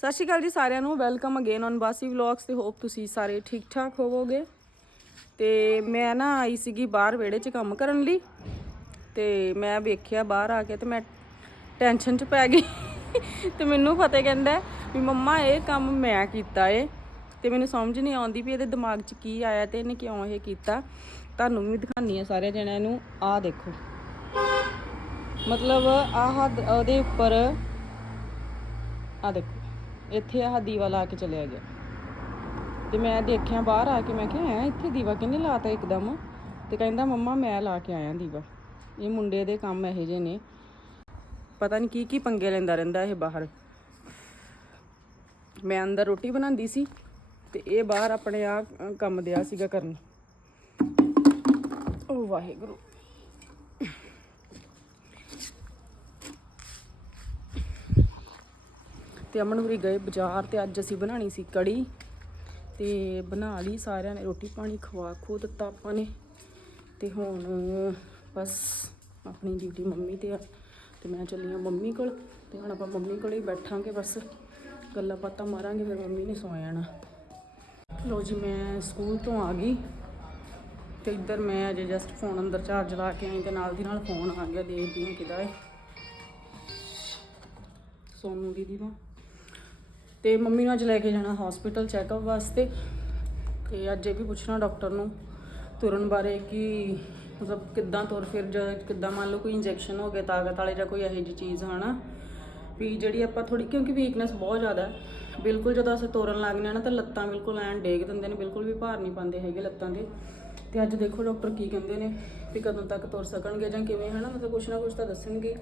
ਸਤਿ ਸ਼੍ਰੀ ਅਕਾਲ ਜੀ ਸਾਰਿਆਂ ਨੂੰ welcome again on Basi vlogs ਤੇ ਹੋਪ ਤੁਸੀਂ ਸਾਰੇ ਠੀਕ ਠਾਕ ਹੋਵੋਗੇ। ਤੇ ਮੈਂ ਨਾ ਆਈ ਸੀਗੀ ਬਾਹਰ ਵਿਹੜੇ 'ਚ ਕੰਮ ਕਰਨ ਲਈ, ਤੇ ਮੈਂ ਵੇਖਿਆ ਬਾਹਰ ਆ ਕੇ ਤੇ ਮੈਂ ਟੈਨਸ਼ਨ 'ਚ ਪੈ ਗਈ। ਤੇ ਮੈਨੂੰ ਫਤਿਹ ਕਹਿੰਦਾ ਵੀ ਮੰਮਾ, ਇਹ ਕੰਮ ਮੈਂ ਕੀਤਾ ਏ। ਤੇ ਮੈਨੂੰ ਸਮਝ ਨਹੀਂ ਆਉਂਦੀ ਵੀ ਇਹਦੇ ਦਿਮਾਗ 'ਚ ਕੀ ਆਇਆ ਤੇ ਇਹਨੇ ਕਿਉਂ ਇਹ ਕੀਤਾ। ਤੁਹਾਨੂੰ ਵੀ ਦਿਖਾਨੀ ਆ ਸਾਰੇ ਜਣਿਆਂ ਨੂੰ। ਆਹ ਦੇਖੋ। ਮਤਲਬ ਆਹ ਉਹਦੇ ਉੱਪਰ ਆ ਦੇਖੋ। ਇੱਥੇ ਆਹ ਦੀਵਾ ਲਾ ਕੇ ਚਲਿਆ ਗਿਆ। ਤੇ ਮੈਂ ਦੇਖਿਆ ਬਾਹਰ ਆ ਕੇ ਮੈਂ ਕਿਹਾ, ਹੈ, ਇੱਥੇ ਦੀਵਾ ਕਿਹਨੇ ਲਾਤਾ ਇੱਕਦਮ? ਤੇ ਕਹਿੰਦਾ, ਮੰਮਾ, ਮੈਂ ਲਾ ਕੇ ਆਇਆ ਦੀਵਾ। ਇਹ ਮੁੰਡੇ ਦੇ ਕੰਮ ਇਹੋ ਜਿਹੇ ਨੇ। ਪਤਾ ਨਹੀਂ ਕੀ ਕੀ ਪੰਗੇ ਲੈਂਦਾ ਰਹਿੰਦਾ ਇਹ ਬਾਹਰ। ਮੈਂ ਅੰਦਰ ਰੋਟੀ ਬਣਾਉਂਦੀ ਸੀ ਤੇ ਇਹ ਬਾਹਰ ਆਪਣੇ ਆ ਕੰਮ ਦਿਆ ਸੀਗਾ ਕਰਨ। ਓ ਵਾਹਿਗੁਰੂ। ਤੇ ਅਮਨ ਵੀਰੇ ਗਏ ਬਾਜ਼ਾਰ ਤੇ ਅੱਜ ਅਸੀਂ ਬਣਾਣੀ ਸੀ ਕੜੀ ਤੇ ਬਣਾ ਲਈ ਸਾਰਿਆਂ ਨੇ ਰੋਟੀ ਪਾਣੀ ਖਵਾ ਖੋ ਦਿੱਤਾ ਆਪਾਂ ਨੇ। ਤੇ ਹੁਣ ਬਸ ਆਪਣੀ ਡਿਊਟੀ ਮੰਮੀ ਤੇ ਆ ਤੇ ਮੈਂ ਚੱਲੀ ਆ ਮੰਮੀ ਕੋਲ ਤੇ ਹੁਣ ਆਪਾਂ ਮੰਮੀ ਕੋਲ ਹੀ ਬੈਠਾਂਗੇ ਬਸ। ਗੱਲਾਂ ਬਾਤਾਂ ਮਾਰਾਂਗੇ, ਫਿਰ ਮੰਮੀ ਨੇ ਸੌ ਜਾਣਾ। ਲੋ ਜੀ, ਮੈਂ ਸਕੂਲ ਤੋਂ ਆ ਗਈ ਤੇ ਇੱਧਰ ਮੈਂ ਅਜੇ ਜਸਟ ਫੋਨ ਅੰਦਰ ਚਾਰਜ ਲਾ ਕੇ ਆਈ ਤੇ ਨਾਲ ਦੀ ਨਾਲ ਫੋਨ ਆ ਗਿਆ, ਦੇਖਦੀ ਹਾਂ ਕਿਹਦਾ ਹੈ। ਸੋਨੂ ਦੀਦੀ ਦਾ। ਤੇ ਮੰਮੀ ਨੂੰ ਅੱਜ ਲੈ ਕੇ ਜਾਣਾ ਹਸਪੀਟਲ ਚੈੱਕਅਪ ਵਾਸਤੇ। ਤੇ ਅੱਜ ਇਹ ਵੀ ਪੁੱਛਣਾ ਡਾਕਟਰ ਨੂੰ ਤੁਰਨ ਬਾਰੇ ਕਿ ਮਤਲਬ ਕਿੱਦਾਂ ਤੁਰ ਫਿਰ ਜਾਂ, ਕਿੱਦਾਂ ਮੰਨ ਲਓ ਕੋਈ ਇੰਜੈਕਸ਼ਨ ਹੋ ਗਿਆ ਤਾਕਤ ਵਾਲੇ ਜਾਂ ਕੋਈ ਇਹੋ ਜਿਹੀ ਚੀਜ਼, ਹਨਾ? ਵੀ ਜਿਹੜੀ ਆਪਾਂ ਥੋੜੀ ਕਿਉਂਕਿ ਵੀਕਨੈਸ ਬਹੁਤ ਜ਼ਿਆਦਾ ਹੈ। ਬਿਲਕੁਲ ਜਦੋਂ ਅਸੀਂ ਤੋਰਨ ਲੱਗਦੇ ਹਾਂ ਨਾ ਤਾਂ ਲੱਤਾਂ ਬਿਲਕੁਲ ਐਨ ਡੇਗ ਦਿੰਦੇ ਨੇ, ਬਿਲਕੁਲ ਵੀ ਭਾਰ ਨਹੀਂ ਪਾਉਂਦੇ ਹੈਗੇ ਲੱਤਾਂ ਦੇ। ਤੇ ਅੱਜ ਦੇਖੋ ਡਾਕਟਰ ਕੀ ਕਹਿੰਦੇ ਨੇ ਵੀ ਕਦੋਂ ਤੱਕ ਤੁਰ ਸਕਣਗੇ ਜਾਂ ਕਿਵੇਂ, ਹਨਾ? ਮਤਲਬ ਕੁਛ ਨਾ ਕੁਛ ਤਾਂ ਦੱਸਣਗੇ।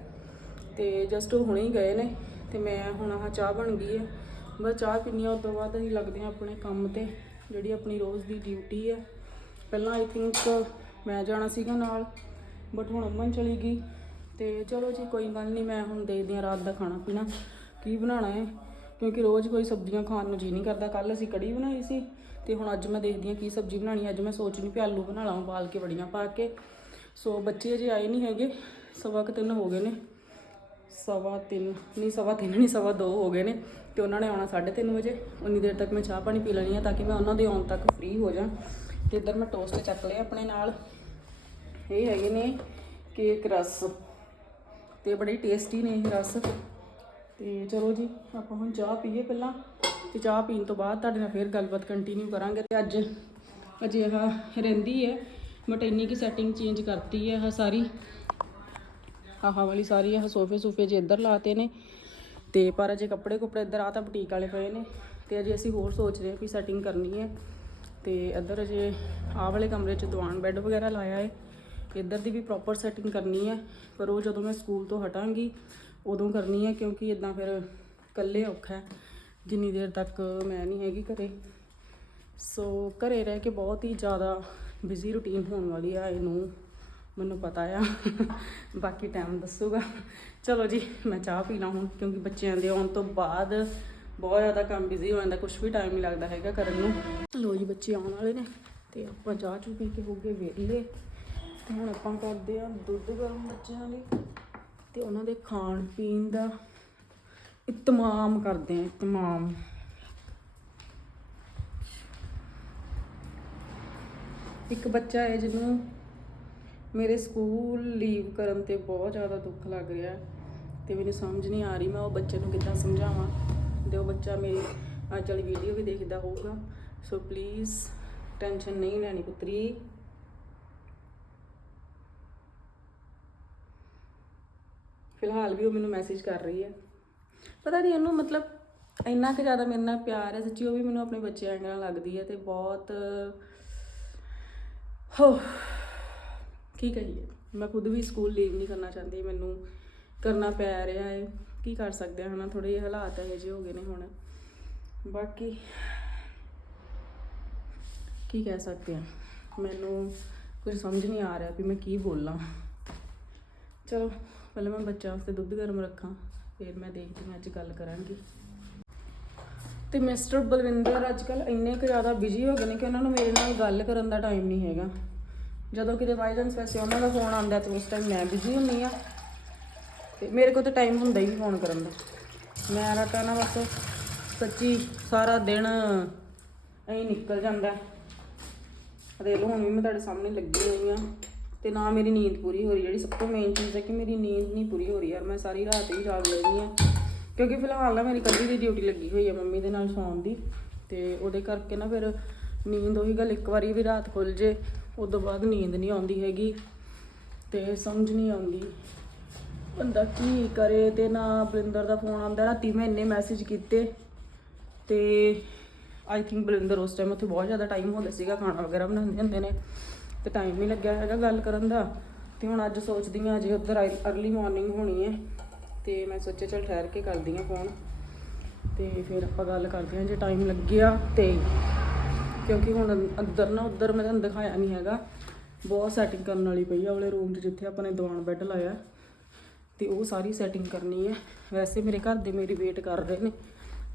ਤੇ ਜਸਟ ਉਹ ਹੁਣੇ ਹੀ ਗਏ ਨੇ ਤੇ ਮੈਂ ਹੁਣ ਆਹ ਚਾਹ ਬਣ ਗਈ ਹੈ। ਬਸ ਚਾਹ ਪੀਣੀ ਆ ਉਸ ਤੋਂ ਬਾਅਦ ਅਸੀਂ ਲੱਗਦੇ ਹਾਂ ਆਪਣੇ ਕੰਮ ਤੇ, ਜਿਹੜੀ ਆਪਣੀ ਰੋਜ਼ ਦੀ ਡਿਊਟੀ ਹੈ ਪਹਿਲਾਂ ਆਈ ਥਿੰਕ ਮੈਂ ਜਾਣਾ ਸੀਗਾ ਨਾਲ ਬਟ ਹੁਣ ਅਮਨ ਚਲੀ ਗਈ। ਤੇ ਚਲੋ ਜੀ, ਕੋਈ ਗੱਲ ਨਹੀਂ ਮੈਂ ਹੁਣ ਦੇਖਦੀ ਹਾਂ ਰਾਤ ਦਾ ਖਾਣਾ ਪੀਣਾ, ਕੀ ਬਣਾਉਣਾ ਹੈ? ਕਿਉਂਕਿ ਰੋਜ਼ ਕੋਈ ਸਬਜ਼ੀਆਂ ਖਾਣ ਨੂੰ ਜੀ ਨਹੀਂ ਕਰਦਾ। ਕੱਲ ਅਸੀਂ ਕੜੀ ਬਣਾਈ ਸੀ, ਤੇ ਹੁਣ ਅੱਜ ਮੈਂ ਦੇਖਦੀ ਹਾਂ ਕੀ ਸਬਜ਼ੀ ਬਣਾਣੀ ਅੱਜ ਮੈਂ ਸੋਚਣੀ ਰਹੀ ਵੀ ਆਲੂ ਬਣਾ ਲਾਂ, ਉਬਾਲ ਕੇ ਵੜੀਆਂ ਪਾ ਕੇ। ਸੋ ਬੱਚੇ ਅਜੇ ਆਏ ਨਹੀਂ ਹੈਗੇ, ਸਵਾ ਕੁ ਤਿੰਨ ਹੋ ਗਏ ਨੇ। ਸਵਾ ਤਿੰਨ, ਨਹੀਂ ਸਵਾ ਤਿੰਨ ਨਹੀਂ, ਸਵਾ ਦੋ ਹੋ ਗਏ ਨੇ ਤੇ ਉਹਨਾਂ ਨੇ ਆਉਣਾ 3:30 ਵਜੇ। ਉਨੀ ਦੇਰ ਤੱਕ ਮੈਂ ਚਾਹ ਪਾਣੀ ਪੀ ਲੈਣੀ ਆ ਤਾਂ ਕਿ ਮੈਂ ਉਹਨਾਂ ਦੇ ਆਉਣ ਤੱਕ ਫ੍ਰੀ ਹੋ ਜਾਣ ਤੇ ਇੱਧਰ ਮੈਂ ਟੋਸਟ ਚੱਕ ਲਏ ਆਪਣੇ ਨਾਲ। ਇਹ ਹੈਗੇ ਨੇ ਕੇਕ ਰਸ। ਤੇ ਬੜੇ ਟੇਸਟੀ ਨੇ ਇਹ ਰਸ। ਤੇ ਚਲੋ ਜੀ, ਆਪਾਂ ਹੁਣ ਚਾਹ ਪੀਏ ਪਹਿਲਾਂ। ਤੇ ਚਾਹ ਪੀਣ ਤੋਂ ਬਾਅਦ ਤੁਹਾਡੇ ਨਾਲ ਫੇਰ ਗੱਲਬਾਤ ਕੰਟੀਨਿਊ ਕਰਾਂਗੇ। ਤੇ ਅੱਜ ਅਜੇ ਆਹ ਰਹਿੰਦੀ ਹੈ ਬਟ ਇੰਨੀ ਕੀ ਸੈਟਿੰਗ ਚੇਂਜ ਕਰਤੀ ਹੈ ਆਹ ਸਾਰੀ। ਆਹ ਵਾਲੀ ਸਾਰੀ, ਆਹ ਸੋਫੇ ਸੂਫੇ ਜੇ ਇੱਧਰ ਲਾਤੇ ਨੇ। ਤੇ ਪਰ ਅਜੇ ਕੱਪੜੇ ਕੁਪੜੇ ਇੱਧਰ ਆ ਤਾਂ ਬੁਟੀਕ ਵਾਲੇ ਪਏ ਨੇ। ਤੇ ਅਜੇ ਅਸੀਂ ਹੋਰ ਸੋਚ ਰਹੇ ਹਾਂ ਵੀ ਸੈਟਿੰਗ ਕਰਨੀ ਹੈ। ਤੇ ਇੱਧਰ ਅਜੇ ਆਹ ਵਾਲੇ ਕਮਰੇ 'ਚ ਦੀਵਾਨ ਬੈੱਡ ਵਗੈਰਾ ਲਾਇਆ ਹੈ। ਇੱਧਰ ਦੀ ਵੀ ਪ੍ਰੋਪਰ ਸੈਟਿੰਗ ਕਰਨੀ ਹੈ। ਪਰ ਉਹ ਜਦੋਂ ਮੈਂ ਸਕੂਲ ਤੋਂ ਹਟਾਂਗੀ, ਉਦੋਂ ਕਰਨੀ ਹੈ ਕਿਉਂਕਿ ਇਦਾਂ ਫਿਰ ਇਕੱਲੇ ਔਖਾ ਹੈ। ਜਿੰਨੀ ਦੇਰ ਤੱਕ ਮੈਂ ਨਹੀਂ ਹੈਗੀ ਘਰੇ। ਸੋ ਘਰੇ ਰਹਿ ਕੇ ਬਹੁਤ ਹੀ ਜ਼ਿਆਦਾ ਬਿਜ਼ੀ ਰੁਟੀਨ ਹੋਣ ਵਾਲੀ ਆ ਇਹਨੂੰ। ਮੈਨੂੰ ਪਤਾ ਆ। ਬਾਕੀ ਟਾਈਮ ਦੱਸੂਗਾ। ਚਲੋ ਜੀ, ਮੈਂ ਚਾਹ ਪੀ ਲਾਂ ਹੁਣ, ਕਿਉਂਕਿ ਬੱਚਿਆਂ ਦੇ ਆਉਣ ਤੋਂ ਬਾਅਦ ਬਹੁਤ ਜ਼ਿਆਦਾ ਕੰਮ ਬਿਜ਼ੀ ਹੋ ਜਾਂਦਾ ਕੁਝ ਵੀ ਟਾਈਮ ਨਹੀਂ ਲੱਗਦਾ ਹੈਗਾ ਕਰਨ ਨੂੰ। ਲੋ ਜੀ, ਬੱਚੇ ਆਉਣ ਵਾਲੇ ਨੇ, ਤੇ ਆਪਾਂ ਚਾਹ ਚੂ ਪੀ ਕੇ ਹੋ ਗਏ ਵਿਹਲੇ। ਤੇ ਹੁਣ ਆਪਾਂ ਕਰਦੇ ਆ ਦੁੱਧ ਗਰਮ ਬੱਚਿਆਂ ਲਈ, ਤੇ ਉਹਨਾਂ ਦੇ ਖਾਣ ਪੀਣ ਦਾ ਇਤਮਾਮ ਕਰਦੇ ਆ ਇਤਮਾਮ। ਇੱਕ ਬੱਚਾ ਹੈ ਜਿਹਨੂੰ ਮੇਰੇ ਸਕੂਲ ਲੀਵ ਕਰਨ ਤੇ ਬਹੁਤ ਜ਼ਿਆਦਾ ਦੁੱਖ ਲੱਗ ਰਿਹਾ ਹੈ ਤੇ ਮੈਨੂੰ ਸਮਝ ਨਹੀਂ ਆ ਰਹੀ ਮੈਂ ਉਹ ਬੱਚੇ ਨੂੰ ਕਿੱਦਾਂ ਸਮਝਾਵਾਂ ਤੇ ਉਹ ਬੱਚਾ ਮੇਰੀ ਅੱਜ ਵਾਲੀ ਵੀਡੀਓ ਵੀ ਦੇਖਦਾ ਹੋਊਗਾ। ਸੋ ਪਲੀਜ਼ ਟੈਨਸ਼ਨ ਨਹੀਂ ਲੈਣੀ ਪੁੱਤਰੀ। ਫਿਲਹਾਲ ਵੀ ਉਹ ਮੈਨੂੰ ਮੈਸੇਜ ਕਰ ਰਹੀ ਹੈ। ਪਤਾ ਨਹੀਂ ਉਹਨੂੰ ਮਤਲਬ ਇੰਨਾ ਕਿ ਜ਼ਿਆਦਾ ਮੇਰੇ ਨਾਲ ਪਿਆਰ ਹੈ, ਸੱਚੀ ਉਹ ਵੀ ਮੈਨੂੰ ਆਪਣੇ ਬੱਚਿਆਂ ਨਾਲ ਲੱਗਦੀ ਹੈ ਤੇ ਬਹੁਤ, ਹੋ ਕੀ ਕਹੀਏ ਮੈਂ ਖੁਦ ਵੀ ਸਕੂਲ ਲੀਵ ਨਹੀਂ ਕਰਨਾ ਚਾਹੁੰਦੀ, ਮੈਨੂੰ ਕਰਨਾ ਪੈ ਰਿਹਾ ਹੈ। ਕੀ ਕਰ ਸਕਦੇ ਹਾਂ, ਹਨਾ ਥੋੜੇ ਜਿਹੇ ਹਾਲਾਤ ਇਹੋ ਜਿਹੇ ਹੋ ਗਏ ਨੇ ਹੁਣ। ਬਾਕੀ ਕੀ ਕਹਿ ਸਕਦੇ ਹਾਂ, ਮੈਨੂੰ ਕੁਝ ਸਮਝ ਨਹੀਂ ਆ ਰਿਹਾ ਵੀ ਮੈਂ ਕੀ ਬੋਲਾਂ। ਚਲੋ, ਪਹਿਲਾਂ ਮੈਂ ਬੱਚਾ ਵਾਸਤੇ ਦੁੱਧ ਗਰਮ ਰੱਖਾਂ, ਫਿਰ ਮੈਂ ਦੇਖਦੀ ਹਾਂ ਅੱਜ ਗੱਲ ਕਰਾਂਗੀ। ਤੇ ਮਿਸਟਰ ਬਲਵਿੰਦਰ, ਅੱਜ ਕੱਲ ਇੰਨੇ ਕੁ ਜ਼ਿਆਦਾ ਬਿਜ਼ੀ ਹੋ ਗਏ ਨੇ ਕਿ ਉਹਨਾਂ ਨੂੰ ਮੇਰੇ ਨਾਲ ਗੱਲ ਕਰਨ ਦਾ ਟਾਈਮ ਨਹੀਂ ਹੈਗਾ। ਜਦੋਂ ਕਿਤੇ ਬਾਈ ਚਾਂਸ ਵੈਸੇ ਉਹਨਾਂ ਦਾ ਫੋਨ ਆਉਂਦਾ ਤੇ ਉਸ ਟਾਈਮ ਮੈਂ ਬਿਜ਼ੀ ਹੁੰਨੀ ਆ ਤੇ ਮੇਰੇ ਕੋਲ ਤਾਂ ਟਾਈਮ ਹੁੰਦਾ ਹੀ ਨਹੀਂ ਫੋਨ ਕਰਨ ਦਾ। ਮੈਂ ਨਾ ਤਾਂ ਨਾ ਬਸ ਸੱਚੀ ਸਾਰਾ ਦਿਨ ਐਂ ਨਿਕਲ ਜਾਂਦਾ ਦੇ ਲੋ ਹੁਣ ਵੀ ਮੈਂ ਤੁਹਾਡੇ ਸਾਹਮਣੇ ਲੱਗੀ ਹੋਈ ਆ ਤੇ ਨਾ ਮੇਰੀ ਨੀਂਦ ਪੂਰੀ ਹੋ ਰਹੀ, ਜਿਹੜੀ ਸਭ ਤੋਂ ਮੇਨ ਚੀਜ਼ ਹੈ ਕਿ ਮੇਰੀ ਨੀਂਦ ਨਹੀਂ ਪੂਰੀ ਹੋ ਰਹੀ ਯਾਰ ਮੈਂ ਸਾਰੀ ਰਾਤ ਹੀ ਜਾਗ ਰਹੀ ਆ ਕਿਉਂਕਿ ਫਿਲਹਾਲ ਨਾ ਮੇਰੀ ਕੱਲੀ ਦੀ ਡਿਊਟੀ ਲੱਗੀ ਹੋਈ ਹੈ ਮੰਮੀ ਦੇ ਨਾਲ ਸੌਣ ਦੀ। ਤੇ ਉਹਦੇ ਕਰਕੇ ਨਾ ਫਿਰ ਨੀਂਦ ਉਹੀ ਗੱਲ ਇੱਕ ਵਾਰੀ ਵੀ ਰਾਤ ਖੁੱਲ ਜੇ। ਉਦੋਂ ਬਾਅਦ ਨੀਂਦ ਨਹੀਂ ਆਉਂਦੀ ਹੈਗੀ ਤੇ ਸਮਝ ਨਹੀਂ ਆਉਂਦੀ। ਬੰਦਾ ਕੀ ਕਰੇ ਤੇ ਨਾ ਬਲਿੰਦਰ ਦਾ ਫੋਨ ਆਉਂਦਾ ਰਾਤੀ ਮੈਂ ਇੰਨੇ ਮੈਸੇਜ ਕੀਤੇ ਤੇ ਆਈ ਥਿੰਕ ਬਲਿੰਦਰ ਉਸ ਟਾਈਮ ਉੱਥੇ ਬਹੁਤ ਜ਼ਿਆਦਾ ਟਾਈਮ ਹੋ ਗਿਆ ਸੀਗਾ, ਖਾਣਾ ਵਗੈਰਾ ਬਣਾਉਂਦੇ ਹੁੰਦੇ ਨੇ, ਤੇ ਟਾਈਮ ਨਹੀਂ ਲੱਗਿਆ ਹੈਗਾ ਗੱਲ ਕਰਨ ਦਾ। ਤੇ ਹੁਣ ਅੱਜ ਸੋਚਦੀ ਹਾਂ ਜੇ ਉੱਧਰ ਅਰਲੀ ਮਾਰਨਿੰਗ ਹੋਣੀ ਹੈ, ਤੇ ਮੈਂ ਸੋਚਿਆ ਚਲ ਠਹਿਰ ਕੇ ਕਰਦੀ ਹਾਂ ਫੋਨ ਤੇ ਫਿਰ ਆਪਾਂ ਗੱਲ ਕਰਦੇ ਹਾਂ ਜੇ ਟਾਈਮ ਲੱਗਿਆ ਤੇ। ਕਿਉਂਕਿ ਹੁਣ ਅੰਦਰ ਨਾ, ਉੱਧਰ ਮੈਂ ਤੁਹਾਨੂੰ ਦਿਖਾਇਆ ਨਹੀਂ ਹੈਗਾ। ਬਹੁਤ ਸੈਟਿੰਗ ਕਰਨ ਵਾਲੀ ਪਈ ਆ ਵਾਲੇ ਰੂਮ 'ਚ, ਜਿੱਥੇ ਆਪਾਂ ਨੇ ਦੀਵਾਨ ਬੈੱਡ ਲਾਇਆ। ਤੇ ਉਹ ਸਾਰੀ ਸੈਟਿੰਗ ਕਰਨੀ ਹੈ ਵੈਸੇ ਮੇਰੇ ਘਰ ਦੇ ਮੇਰੀ ਵੇਟ ਕਰ ਰਹੇ ਨੇ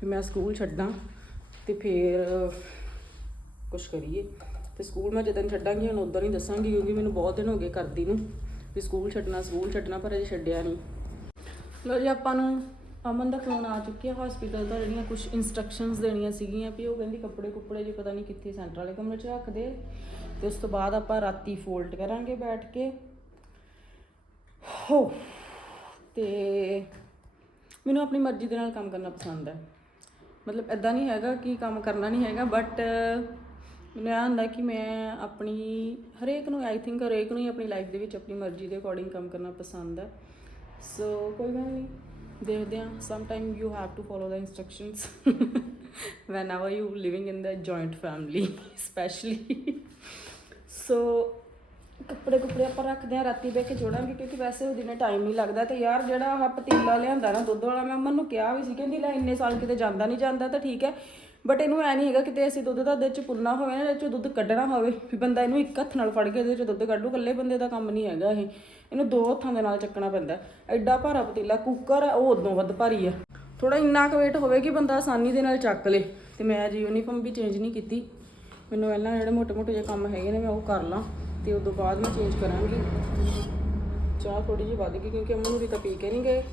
ਵੀ ਮੈਂ ਸਕੂਲ ਛੱਡਾਂ ਤੇ ਫਿਰ ਕੁਛ ਕਰੀਏ। ਤੇ ਸਕੂਲ ਮੈਂ ਜਦੋਂ ਛੱਡਾਂਗੀ, ਹੁਣ ਉਦੋਂ ਹੀ ਦੱਸਾਂਗੀ, ਕਿਉਂਕਿ ਮੈਨੂੰ ਬਹੁਤ ਦਿਨ ਹੋ ਗਏ ਕਰਦੀ ਨੂੰ। ਵੀ ਸਕੂਲ ਛੱਡਣਾ ਸਕੂਲ ਛੱਡਣਾ, ਪਰ ਅਜੇ ਛੱਡਿਆ ਨਹੀਂ ਲੋ ਜੀ, ਆਪਾਂ ਨੂੰ ਅਮਨ ਦਾ ਫੋਨ ਆ ਚੁੱਕਿਆ ਹਸਪੀਟਲ ਤੋਂ, ਜਿਹੜੀਆਂ ਕੁਝ ਇਨਸਟਰਕਸ਼ਨਸ ਦੇਣੀਆਂ ਸੀਗੀਆਂ ਵੀ ਉਹ ਕਹਿੰਦੀ ਕੱਪੜੇ ਕੁੱਪੜੇ ਜੇ ਪਤਾ ਨਹੀਂ ਕਿੱਥੇ ਸੈਂਟਰ ਵਾਲੇ ਕਮਰੇ 'ਚ ਰੱਖ ਦੇ ਤੇ ਉਸ ਤੋਂ ਬਾਅਦ ਆਪਾਂ ਰਾਤੀ ਫੋਲਡ ਕਰਾਂਗੇ ਬੈਠ ਕੇ। ਹੋ, ਤੇ ਮੈਨੂੰ ਆਪਣੀ ਮਰਜ਼ੀ ਦੇ ਨਾਲ ਕੰਮ ਕਰਨਾ ਪਸੰਦ ਹੈ। ਮਤਲਬ ਐਦਾਂ ਨਹੀਂ ਹੈਗਾ ਕਿ ਕੰਮ ਕਰਨਾ ਨਹੀਂ ਹੈਗਾ ਬਟ ਮੈਨੂੰ ਇਹ ਹੁੰਦਾ ਕਿ ਮੈਂ ਆਪਣੀ ਹਰੇਕ ਨੂੰ ਆਈ ਥਿੰਕ ਹਰੇਕ ਨੂੰ ਹੀ ਆਪਣੀ ਲਾਈਫ ਦੇ ਵਿੱਚ ਆਪਣੀ ਮਰਜ਼ੀ ਦੇ ਅਕੋਰਡਿੰਗ ਕੰਮ ਕਰਨਾ ਪਸੰਦ ਹੈ। ਸੋ ਕੋਈ ਗੱਲ ਨਹੀਂ। there there sometimes you have to follow the instructions whenever you living in the joint family especially. So ਕੱਪੜੇ ਕੁੱਪੜੇ ਆਪਾਂ ਰੱਖਦੇ ਆ ਰਾਤੀ ਬਹਿ ਕੇ ਜੋੜਾਂਗੇ, ਕਿਉਂਕਿ ਵੈਸੇ ਉਹ ਦਿਨੇ ਟਾਈਮ ਨਹੀਂ ਲੱਗਦਾ ਤੇ ਯਾਰ ਜਿਹੜਾ ਆਹ ਪਤੀਲਾ ਲਿਆਂਦਾ ਨਾ ਦੁੱਧ ਵਾਲਾ, ਮੈਂ ਅਮਨ ਨੂੰ ਕਿਹਾ ਵੀ ਸੀ, ਕਹਿੰਦੀ ਲੈ ਇੰਨੇ ਸਾਲ ਕਿਤੇ ਜਾਂਦਾ ਨਹੀਂ ਜਾਂਦਾ, ਤਾਂ ਠੀਕ ਹੈ। ਬਟ ਇਹਨੂੰ ਐ ਨਹੀਂ ਹੈਗਾ ਕਿਤੇ ਅਸੀਂ ਦੁੱਧ ਦਾ ਇਹਦੇ ਚ ਪੁੰਨਾ ਹੋਵੇ ਨਾ, ਇਹਦੇ ਚ ਦੁੱਧ ਕੱਢਣਾ ਹੋਵੇ, ਵੀ ਬੰਦਾ ਇਹਨੂੰ ਇੱਕ ਹੱਥ ਨਾਲ ਫੜ ਕੇ ਇਹਦੇ ਚ ਦੁੱਧ ਕੱਢੂ, ਇਕੱਲੇ ਬੰਦੇ ਦਾ ਕੰਮ ਨਹੀਂ ਹੈਗਾ ਇਹ। ਇਹਨੂੰ ਦੋ ਹੱਥਾਂ ਦੇ ਨਾਲ ਚੱਕਣਾ ਪੈਂਦਾ ਐਡਾ ਭਾਰਾ ਪਤੀਲਾ ਕੁੱਕਰ ਆ, ਉਹ ਉਦੋਂ ਵੱਧ ਭਾਰੀ ਆ। ਥੋੜਾ ਇੰਨਾ ਕੁ weight ਹੋਵੇ ਕਿ ਬੰਦਾ ਆਸਾਨੀ ਦੇ ਨਾਲ ਚੱਕ ਲੇ। ਤੇ ਮੈਂ ਅੱਜ ਯੂਨੀਫਾਰਮ ਵੀ ਚੇਂਜ ਨਹੀਂ ਕੀਤੀ। ਮੈਨੂੰ ਪਹਿਲਾਂ ਜਿਹੜੇ ਮੋਟੇ-ਮੋਟੇ ਜਿਹੇ ਕੰਮ ਹੈਗੇ ਨੇ, ਮੈਂ ਉਹ ਕਰ ਲਾਂ। ਤੇ ਉਦੋਂ ਬਾਅਦ ਮੈਂ ਚੇਂਜ ਕਰਾਂਗੀ। ਚਾਹ ਥੋੜੀ ਜਿਹੀ ਵੱਧ ਗਈ ਕਿਉਂਕਿ ਅਮਨ ਨੂੰ ਤਾਂ ਪੀ ਕੇ ਨਹੀਂ ਗਏ।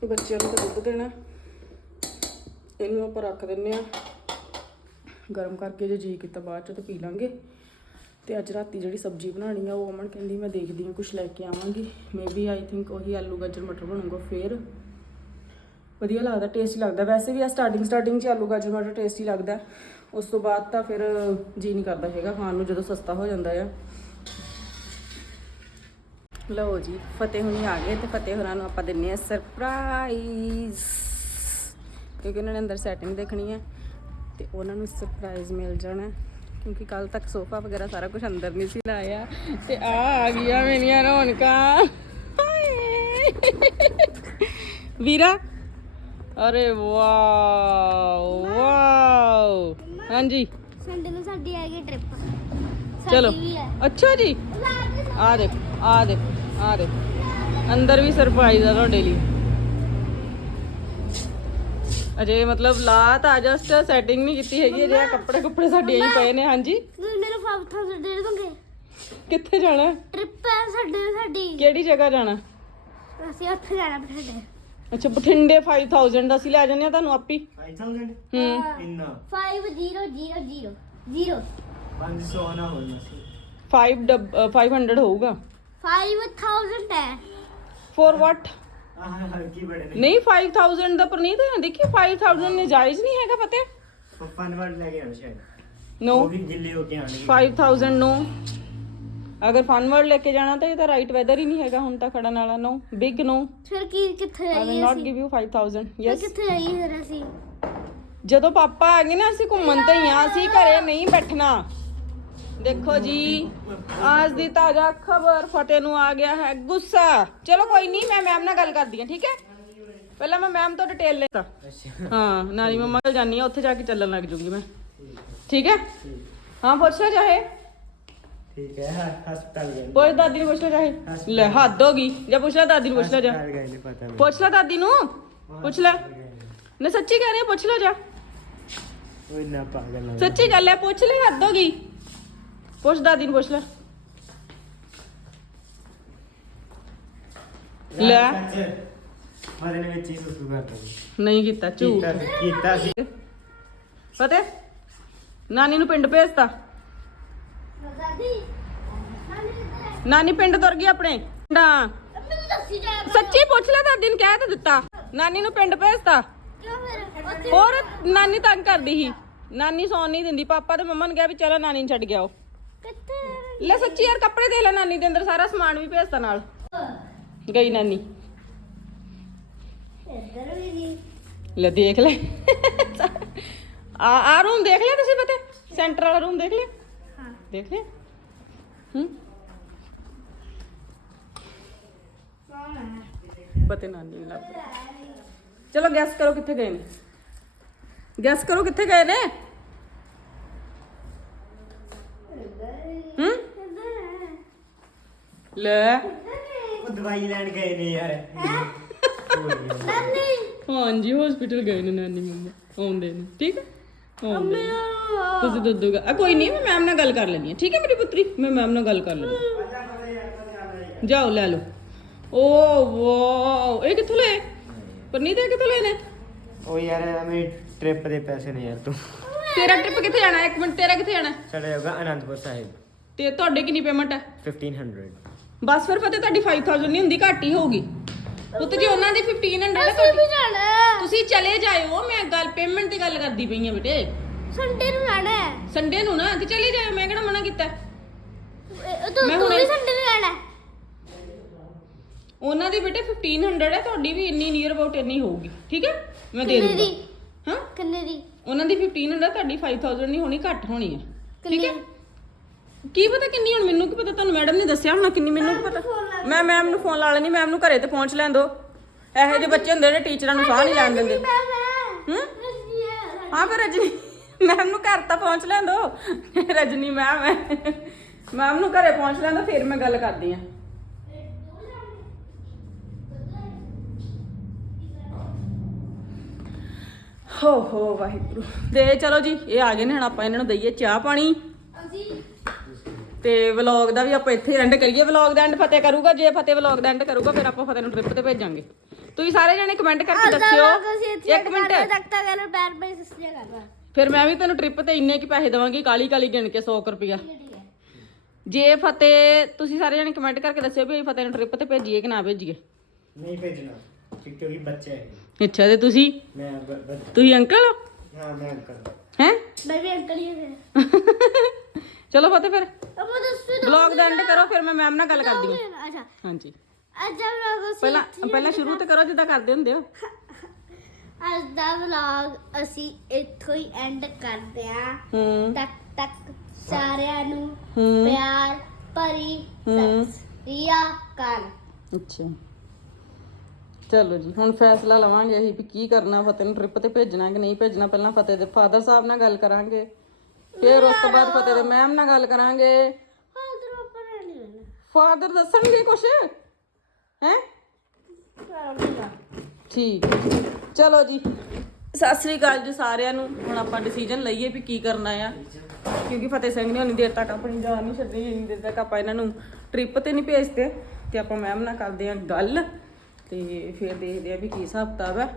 ਤੇ ਬੱਚਿਆਂ ਨੂੰ ਤਾਂ ਦੁੱਧ ਦੇਣਾ। ਇਹਨੂੰ ਆਪਾਂ ਰੱਖ ਦਿੰਨੇ ਆ ਗਰਮ ਕਰਕੇ ਜੇ ਜੀ ਕੀਤਾ ਬਾਅਦ ਚ ਤਾਂ ਪੀ ਲਾਂਗੇ। ਤੇ ਅੱਜ ਰਾਤੀ ਜਿਹੜੀ ਸਬਜ਼ੀ ਬਣਾਣੀ ਆ, ਉਹ ਅਮਨ ਕਹਿੰਦੀ ਮੈਂ ਦੇਖਦੀ ਹਾਂ ਕੁਝ ਲੈ ਕੇ ਆਵਾਂਗੀ। ਮੇਬੀ ਆਈ ਥਿੰਕ ਉਹੀ ਆਲੂ ਗਾਜਰ ਮਟਰ ਬਣੂਗਾ ਫੇਰ। ਵਧੀਆ ਲੱਗਦਾ ਟੇਸਟੀ ਲੱਗਦਾ। ਵੈਸੇ ਵੀ ਆ ਸਟਾਰਟਿੰਗ ਸਟਾਰਟਿੰਗ ਚ ਆਲੂ ਗਾਜਰ ਮਟਰ ਟੇਸਟੀ ਲੱਗਦਾ। ਉਸ ਤੋਂ ਬਾਅਦ ਤਾਂ ਫਿਰ ਜੀ ਨਹੀਂ ਕਰਦਾ ਹੈਗਾ, ਖਾਣ ਨੂੰ ਜਦੋਂ ਸਸਤਾ ਹੋ ਜਾਂਦਾ ਆ। ਲਓ ਜੀ, ਫਤਿਹ ਹੁਣੀ ਆ ਗਏ ਤੇ ਫਤਿਹ ਹੋਰਾਂ ਨੂੰ ਆਪਾਂ ਦਿੰਨੇ ਆ ਸਰਪ੍ਰਾਈਜ਼ ਕਿਉਂਕਿ ਉਹਨਾਂ ਨੇ ਅੰਦਰ ਸੈਟਿੰਗ ਦੇਖਣੀ ਹੈ ਤੇ ਉਹਨਾਂ ਨੂੰ ਸਰਪ੍ਰਾਈਜ਼ ਮਿਲ ਜਾਣਾ। ਕਿਉਂਕਿ ਕੱਲ ਤੱਕ ਸੋਫਾ ਵਗੈਰਾ ਸਾਰਾ ਕੁਝ ਅੰਦਰ ਨਹੀਂ ਸੀ ਲਾਇਆ ਤੇ ਆ ਆ ਗਈਆਂ ਮੇਰੀਆਂ ਰੌਣਕਾਂ। ਵੀਰਾ? ਅਰੇ ਵਾਓ ਵਾਓ। ਹਾਂਜੀ। ਸੰਡੇ ਨੂੰ ਸਾਡੀ ਆ ਗਈ ਟ੍ਰਿਪ ਚਲੋ। ਅੱਛਾ ਜੀ। ਆ ਦੇਖ ਆ ਦੇਖ ਆ ਦੇਖ। ਅੰਦਰ ਵੀ ਸਰਪ੍ਰਾਈਜ਼ ਆ ਤੁਹਾਡੇ ਲਈ। ਅਜੇ ਮਤਲਬ ਲਾ ਤਾਂ ਜਸਟ ਸੈਟਿੰਗ ਨਹੀਂ ਕੀਤੀ ਹੈਗੀ ਅਜੇ ਕੱਪੜੇ ਕੁੱਪੜੇ ਸਾਡੇ ਆਈ ਪਏ ਨੇ ਹਾਂਜੀ। ਤੁਸੀਂ ਮੈਨੂੰ 5000 ਦੇ ਦੋਗੇ? ਕਿੱਥੇ ਜਾਣਾ? ਟ੍ਰਿਪ ਹੈ ਸਾਡੇ ਸਾਡੀ। ਕਿਹੜੀ ਜਗ੍ਹਾ ਜਾਣਾ? ਅਸੀਂ ਉੱਥੇ ਜਾਣਾ ਬਠਿੰਡੇ। ਅੱਛਾ ਬਠਿੰਡੇ 5000 ਦਾ ਅਸੀਂ ਲੈ ਜਾਂਦੇ ਆ ਤੁਹਾਨੂੰ ਆਪੀ। 5000 ਹੂੰ। ਇੰਨਾ? 5000 0 500 ਨਾ ਹੋਣਾ ਸੀ। 5 500 ਹੋਊਗਾ। 5000 ਹੈ। ਫॉर ਵਾਟ ਆਹ ਹਲਕੀ ਬੜੇ ਨੇ। ਨਹੀਂ 5000 ਦਾ ਪ੍ਰਨੀਤ ਦੇਖੀ 5000 ਨੇ ਜਾਇਜ਼ ਨਹੀਂ ਹੈਗਾ ਪਤਾ। ਪਪਾ ਨੇ ਵੜ ਲੈ ਕੇ ਆਣਾ ਸ਼ਾਇਦ। ਨੋ ਉਹ ਵੀ ਗਿੱਲੇ ਹੋ ਕੇ ਆਣਗੇ 5000 ਨੋ ਅਗਰ ਫਨਵਰਡ ਲੈ ਕੇ ਜਾਣਾ ਤਾਂ ਇਹ ਤਾਂ ਰਾਈਟ ਵੈਦਰ ਹੀ ਨਹੀਂ ਹੈਗਾ ਹੁਣ ਤਾਂ ਖੜਨ ਵਾਲਾ ਨੋ ਬਿਗ ਨੋ ਫਿਰ ਕੀ ਕਿੱਥੇ ਆਈ ਵਿਲ ਆਈਏ ਨਾਟ ਅਸੀਂ? ਗਿਵ ਯੂ 5000 ਫਿਰ ਯੈਸ ਕਿੱਥੇ ਆਈਏ ਫਿਰ ਅਸੀਂ? ਜਦੋਂ ਪਾਪਾ ਆ ਗਏ ਨਾ ਅਸੀਂ ਘੁੰਮਣ ਤੇ ਹੀ ਆ ਅਸੀਂ ਘਰੇ ਨਹੀਂ ਬੈਠਣਾ। ਦੇਖੋ ਜੀ ਅੱਜ ਦੀ ਤਾਜ਼ਾ ਖਬਰ ਫਤਿਹ ਨੂੰ ਆ ਗਿਆ ਹੈ ਗੁੱਸਾ। ਚਲੋ ਕੋਈ ਨਹੀਂ ਮੈਂ ਮੈਮ ਨਾਲ ਗੱਲ ਕਰਦੀ ਹਾਂ ਠੀਕ ਹੈ? ਪਹਿਲਾਂ ਮੈਂ ਮੈਮ ਤੋਂ ਡਿਟੇਲ ਲੈਤਾ ਹਾਂ ਨਾਨੀ ਮੰਮਾ ਕੋਲ ਜਾਨੀ ਆ ਉੱਥੇ ਜਾ ਕੇ ਚੱਲਣ ਲੱਗ ਜੂਗੀ ਮੈਂ। ਠੀਕ ਹੈ? ਹਾਂ ਪੁੱਛ ਲੈ ਚਾਹੇ। ਠੀਕ ਹੈ ਹ- ਹਸਪਤਾਲ ਗਏ ਨੇ। ਪੁੱਛ ਦਾਦੀ ਨੂੰ ਪੁੱਛ ਲੈ ਚਾਹੇ। ਲੈ ਹੱਦ ਹੋ ਗਈ। ਜਾਂ ਪੁੱਛ ਲੈ ਦਾਦੀ ਨੂੰ ਪੁੱਛ ਲੈ ਜਾ। ਹਸਪਤਾਲ ਗਏ ਨੇ ਪਤਾ ਨਹੀਂ। ਪੁੱਛ ਲੈ ਦਾਦੀ ਨੂੰ। ਪੁੱਛ ਲੈ। ਨਾ। ਸੱਚੀ ਕਹਿ ਰਹੀ ਹਾਂ, ਪੁੱਛ ਲੈ ਜਾ। ਉਹ ਇੰਨਾ ਪਾਗਲ ਨਾ ਸੱਚੀ ਗੱਲ ਹੈ ਪੁੱਛ ਲੈ ਹੱਦ ਹੋ ਗਈ। ਪੁੱਛ ਦਾਦੀ ਨੂੰ ਪੁੱਛ ਲੈ। ਲੈ। ਮਦੇ ਨੇ ਵਿੱਚ ਹੀ ਸੁਸੂ ਕਰਤਾ ਸੀ। ਨਹੀਂ ਕੀਤਾ ਝੂਠ। ਕੀਤਾ ਸੀ ਕੀਤਾ ਸੀ। ਫਤਿਹ ਨਾਨੀ ਨੂੰ ਪਿੰਡ ਭੇਜਤਾ। ਨਾਨੀ ਪਿੰਡ ਤੁਰ ਗਈ ਆਪਣੇ। ਨਾ। ਸੱਚੀ ਪੁੱਛ ਲੈ ਦਾਦੀ ਨੂੰ ਕਹਿ ਤਾਂ ਦਿੱਤਾ। ਨਾਨੀ ਨੂੰ ਪਿੰਡ ਭੇਜਤਾ। ਹੋਰ ਨਾਨੀ ਤੰਗ ਕਰਦੀ ਸੀ। ਨਾਨੀ ਸੌਣ ਨਹੀਂ ਦਿੰਦੀ। ਪਾਪਾ ਤੇ ਮੰਮਾ ਨੇ ਕਿਹਾ ਵੀ ਚਲੋ ਨਾਨੀ ਨੂੰ ਛੱਡ ਗਿਆ ਉਹ ਲੈ ਸੱਚੀ ਯਾਰ, ਕੱਪੜੇ ਦੇ ਲੈ ਨਾਨੀ ਦੇ ਅੰਦਰ। ਸਾਰਾ ਸਮਾਨ ਵੀ ਭੇਜਤਾ ਨਾਲ। ਗਈ ਨਾਨੀ। ਇੱਧਰ ਵੀ ਨਹੀਂ ਲੈ ਦੇਖ ਲੈ। ਆ ਆ ਰੂਮ ਦੇਖ ਲਿਆ ਤੁਸੀਂ ਪਤਾ? ਸੈਂਟਰ ਵਾਲਾ ਰੂਮ ਦੇਖ ਲਿਆ? ਹਾਂ ਦੇਖ ਲਿਆ ਹੂੰ? ਕੌਣ ਹੈ ਪਤਾ ਨਾਨੀ ਨੂੰ ਲੱਭ ਰਿਹਾ। ਚਲੋ ਗੈਸ ਕਰੋ ਕਿੱਥੇ ਗਏ ਨੇ। ਗੈਸ ਕਰੋ ਕਿੱਥੇ ਗਏ ਨੇ। ਹੂੰ? ਇੱਧਰ ਹੈ ਲੈ। ਉਹ ਦਵਾਈ ਲੈਣ ਗਏ ਨੇ ਯਾਰ। ਹਾਂਜੀ ਹਸਪੀਟਲ ਗਏ ਨੇ ਨਾਨੀ ਮੰਮਾ। ਆਉਂਦੇ ਨੇ ਠੀਕ ਹੈ ਨੇ। ਤੁਸੀਂ ਦੱਦੋਗਾ ਆ ਕੋਈ ਨਹੀਂ ਮੈਂ ਮੈਮ ਨਾਲ ਗੱਲ ਕਰ ਲੈਣੀ ਹੈ। ਠੀਕ ਹੈ ਮੇਰੀ ਪੁੱਤਰੀ? ਮੈਂ ਮੈਮ ਨਾਲ ਗੱਲ ਕਰ ਲੈਣੀ ਜਾਓ ਲੈ ਲਓ। ਓ ਵਾਓ। ਇਹ ਕਿੱਥੋਂ ਲਏ? ਪਰਨੀਤ ਇਹ ਕਿੱਥੋਂ ਲਏ ਨੇ? ਉਹ ਯਾਰ ਮੇਰੀ ਟ੍ਰਿਪ ਦੇ ਪੈਸੇ ਨੇ ਯਾਰ ਤੂੰ। ਤੇਰਾ ਟ੍ਰਿਪ ਕਿੱਥੇ ਜਾਣਾ? ਇੱਕ ਮਿੰਟ ਤੇਰਾ ਕਿੱਥੇ ਜਾਣਾ? ਸਾਡਾ ਹੋਗਾ ਅਨੰਦਪੁਰ ਸਾਹਿਬ। ਤੇ ਤੁਹਾਡੇ ਕਿੰਨੀ ਪੇਮੈਂਟ ਹੈ? 1500 ਬਸ ਫਿਰ ਫਤਿਹ ਤੁਹਾਡੀ 5000 ਨਹੀਂ ਹੁੰਦੀ ਘੱਟ ਹੀ ਹੋਊਗੀ। ਪੁੱਤ ਜੀ ਉਹਨਾਂ ਦੀ 1500 ਹੈ ਅਸੀਂ ਤੁਹਾਡੀ। ਵੀ ਜਾਣਾ ਹੈ। ਤੁਸੀਂ ਚਲੇ ਜਾਇਓ ਮੈਂ ਗੱਲ ਪੇਮੈਂਟ ਦੀ ਗੱਲ ਕਰਦੀ ਪਈ ਆ ਬੇਟੇ। ਸੰਡੇ ਨੂੰ ਜਾਣਾ ਹੈ। ਸੰਡੇ ਨੂੰ ਨਾ ਤੇ ਚਲੇ ਜਾਇਓ ਮੈਂ ਕਿਹੜਾ ਮਨਾ ਕੀਤਾ? ਇਹ- ਤੂੰ ਮੈਂ ਤੂੰ ਹੁਣੇ- ਵੀ ਸੰਡੇ ਨੂੰ ਜਾਣਾ ਹੈ। ਉਹਨਾਂ ਦੀ ਬੇਟੇ 1500 ਹੈ ਤੁਹਾਡੀ ਵੀ ਇੰਨੀ ਨੀਅਰ ਅਬਾਊਟ ਇੰਨੀ ਹੋਊਗੀ ਠੀਕ ਹੈ? ਮੈਂ ਦੇ ਕਿੰਨੇ ਦੂੰਗਾ। ਦੀ ਹਾਂ? ਕਿੰਨੇ ਦੀ? ਉਹਨਾਂ ਦੀ 1500 ਤੁਹਾਡੀ 5000 ਨਹੀਂ ਹੋਣੀ ਘੱਟ ਹੋਣੀ ਹੈ ਠੀਕ ਹੈ? ਕਿੰਨੇ? ਕੀ ਪਤਾ ਕਿੰਨੀ ਹੁਣ ਮੈਨੂੰ ਕੀ ਪਤਾ? ਤੁਹਾਨੂੰ ਮੈਡਮ ਨੇ ਦੱਸਿਆ ਹੋਣਾ ਕਿੰਨੀ ਮੈਨੂੰ ਕੀ ਪਤਾ? ਮੈਂ ਮੈਮ ਨੂੰ ਫੋਨ ਲਾ ਲੈਣੀ ਮੈਮ ਨੂੰ ਘਰੇ ਤੇ ਪਹੁੰਚ ਲੈਣ ਦੋ। ਇਹੋ ਜਿਹੇ ਬੱਚੇ ਹੁੰਦੇ ਨੇ ਟੀਚਰਾਂ ਨੂੰ ਸਾਹ ਨਹੀਂ ਲੈਣ ਦਿੰਦੇ। ਹੂੰ? ਰਜਨੀ ਹਾਂ, ਫਿਰ ਰਜਨੀ ਮੈਮ ਨੂੰ ਘਰ ਤਾਂ ਪਹੁੰਚ ਲੈਣ ਦੋ। ਰਜਨੀ ਮੈਮ ਹੈ। ਮੈਮ ਨੂੰ ਘਰੇ ਪਹੁੰਚ ਲੈਣ ਦੋ, ਫਿਰ ਮੈਂ ਗੱਲ ਕਰਦੀ ਆ ਹੋ ਹੋ, ਵਾਹਿਗੁਰੂ। ਤੇ ਚਲੋ ਜੀ, ਇਹ ਆ ਗਏ ਨੇ, ਹੁਣ ਆਪਾਂ ਇਹਨਾਂ ਨੂੰ ਦਈਏ ਚਾਹ ਪਾਣੀ। ਤੇ ਵਲੌਗ ਦਾ ਵੀ ਆਪਾਂ ਇੱਥੇ ਐਂਡ ਕਰੀਏ। ਵਲੌਗ ਦਾ ਐਂਡ ਫਤਿਹ ਕਰੂਗਾ ਜੇ ਫਤਿਹ ਵਲੌਗ ਦਾ ਐਂਡ ਕਰੂਗਾ ਫਿਰ ਆਪਾਂ ਫਤਿਹ ਨੂੰ ਟ੍ਰਿਪ ਤੇ ਭੇਜਾਂਗੇ। ਤੁਸੀਂ ਸਾਰੇ ਜਣੇ ਕਮੈਂਟ ਕਰਕੇ ਦੱਸਿਓ। ਇੱਕ ਮਿੰਟ। ਤੱਕਤਾ ਪੈਰ ਪੈ ਫਿਰ ਮੈਂ ਵੀ ਤੈਨੂੰ ਟ੍ਰਿਪ ਤੇ ਇੰਨੇ ਕੀ ਪੈਸੇ ਦੇਵਾਂਗੀ ਕਾਲੀ ਕਾਲੀ ਗਿਣ ਕੇ 100 ਰੁਪਿਆ ਜੇ ਫਤਿਹ ਤੁਸੀਂ ਸਾਰੇ ਜਣੇ ਕਮੈਂਟ ਕਰਕੇ ਦੱਸਿਓ ਵੀ ਫਤਿਹ ਨੂੰ ਟ੍ਰਿਪ ਤੇ ਭੇਜੀਏ ਕਿ ਨਾ ਭੇਜੀਏ। ਨਹੀਂ ਭੇਜਣਾ ਕਿਉਂਕਿ ਬੱਚਾ ਹੈ। ਅੱਛਾ ਤੇ ਤੁਸੀਂ? ਮੈਂ ਤੁਸੀਂ ਅੰਕਲ ਹੋ ਮੈਂ ਅੰਕਲ। ਹੈ? ਮੈਂ ਵੀ ਅੰਕਲ ਹੀ ਹਾਂ। ਚਲੋ ਫਤਿਹ ਫਿਰ। ਦੱਸੋ ਵਲੌਗ ਦਾ ਐਂਡ ਕਰੋ ਫਿਰ ਮੈਂ ਮੈਮ ਨਾਲ ਗੱਲ ਕਰਦੀ ਹਾਂ। ਅੱਛਾ। ਹਾਂਜੀ। ਅੱਜ ਦਾ ਵਲੌਗ ਅਸੀਂ ਪਹਿਲਾਂ ਪਹਿਲਾਂ ਸ਼ੁਰੂ ਤੇ ਕਰੋ ਜਿੱਦਾਂ ਕਰਦੇ ਹੁੰਦੇ ਹੋ। ਅੱਜ ਦਾ ਵਲੌਗ ਅਸੀਂ ਇੱਥੋਂ ਹੀ ਐਂਡ ਕਰਦੇ ਹਾਂ। ਹੂੰ। ਤੱਕ ਤੱਕ ਸਾਰਿਆਂ ਨੂੰ ਹੂੰ। ਪਿਆਰ ਭਰੀ ਹੂੰ। ਸਤਿ ਅਕਾਲ। ਅੱਛਾ। ਚਲੋ ਜੀ ਹੁਣ ਫੈਸਲਾ ਲਵਾਂਗੇ ਅਸੀਂ ਵੀ ਕੀ ਕਰਨਾ ਫਤਿਹ ਨੂੰ ਟ੍ਰਿਪ ਤੇ ਭੇਜਣਾ ਕਿ ਨਹੀਂ ਭੇਜਣਾ ਪਹਿਲਾਂ ਫਤਿਹ ਦੇ ਫਾਦਰ ਸਾਹਿਬ ਨਾਲ ਗੱਲ ਕਰਾਂਗੇ। ਫਿਰ ਉਸ ਤੋਂ ਬਾਅਦ ਫਤਿਹ ਦੇ ਮੈਮ ਨਾਲ ਗੱਲ ਕਰਾਂਗੇ। ਫਾਦਰ ਉੱਪਰ ਨਹੀਂ ਲੈਣਾ ਫਾਦਰ ਦੱਸਣਗੇ ਕੁਛ? ਹੈ? ਠੀਕ ਹੈ ਜੀ। ਚਲੋ ਜੀ। ਸਤਿ ਸ੍ਰੀ ਅਕਾਲ ਜੀ ਸਾਰਿਆਂ ਨੂੰ। ਹੁਣ ਆਪਾਂ ਡਿਸੀਜਨ ਲਈਏ ਵੀ ਕੀ ਕਰਨਾ ਆ। ਕਿਉਂਕਿ ਫਤਿਹ ਸਿੰਘ ਨੇ ਉਨੀ ਦੇਰ ਤੱਕ ਆਪਣੀ ਜਾਨ ਨਹੀਂ ਛੱਡਣੀ ਇੰਨੀ ਦੇਰ ਤੱਕ ਆਪਾਂ ਇਹਨਾਂ ਨੂੰ ਟ੍ਰਿਪ ਤੇ ਨਹੀਂ ਭੇਜਦੇ ਤੇ ਆਪਾਂ ਮੈਮ ਨਾਲ ਕਰਦੇ ਆ ਗੱਲ। ਤੇ ਫਿਰ ਦੇਖਦੇ ਆ ਵੀ ਕੀ ਹਿਸਾਬ ਕਿਤਾਬ ਹੈ।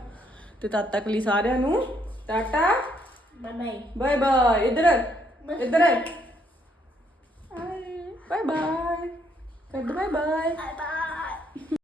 ਤੇ ਤਦ ਤੱਕ ਲਈ ਸਾਰਿਆਂ ਨੂੰ Tata. Bye bye. Bye bye. Idre. Idre. Bye. Bye bye. Bye bye. Bye bye.